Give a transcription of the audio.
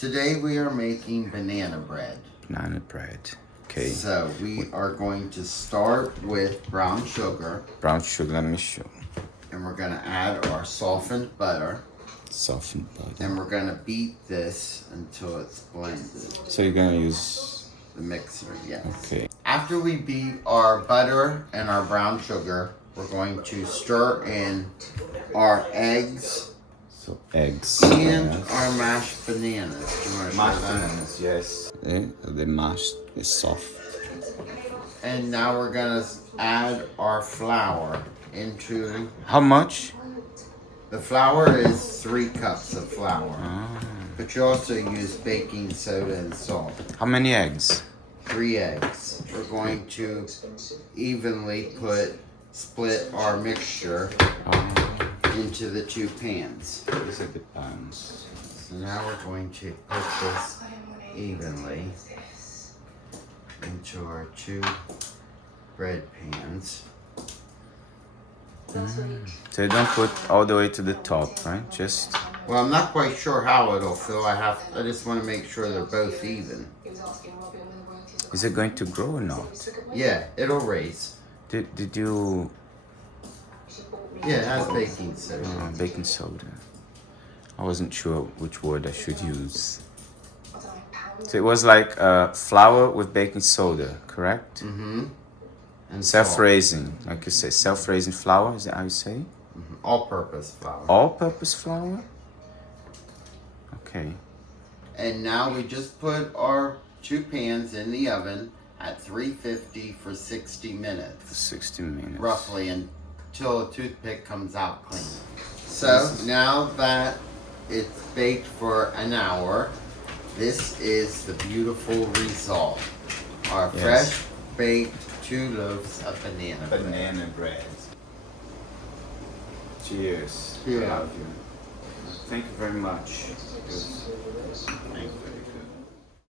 Today we are making banana bread. Banana bread. Okay. So we are going to start with brown sugar, Brown sugar, let me show. and we're gonna add our softened butter, Softened butter. and we're gonna beat this until it's blended. So you're gonna use. The mixer, yes. Okay. After we beat our butter and our brown sugar, we're going to stir in our eggs So eggs. and yes. our mashed bananas. Do you wanna show Mashed that? bananas, yes. The mashed is soft. And now we're gonna add our flour into. How much? The flour is 3 cups of flour, Ah. but you also use baking soda and salt. How many eggs? 3 eggs. We're going to evenly split our mixture into the 2 pans. These are the pans. So now we're going to put this evenly into our 2 bread pans. So you don't put all the way to the top, right? Just. Well, I'm not quite sure how it'll fill. I just want to make sure they're both even. Is it going to grow or not? Yeah, it'll raise. Did you. Yeah, it has baking soda. Baking soda. I wasn't sure which word I should use. So it was like flour with baking soda, correct? Mm-hmm. And salt. Self-raising, like you say, self-raising flour, is that how you say? All-purpose flour. All-purpose flour? Okay. And now we just put our 2 pans in the oven at 350 for 60 minutes. 60 minutes. Roughly, until a toothpick comes out clean. So now that it's baked for an hour, this is the beautiful result. Our Yes. fresh baked 2 loaves of banana bread. Banana bread. Cheers. Yeah. I love you. Thank you very much. It was very good.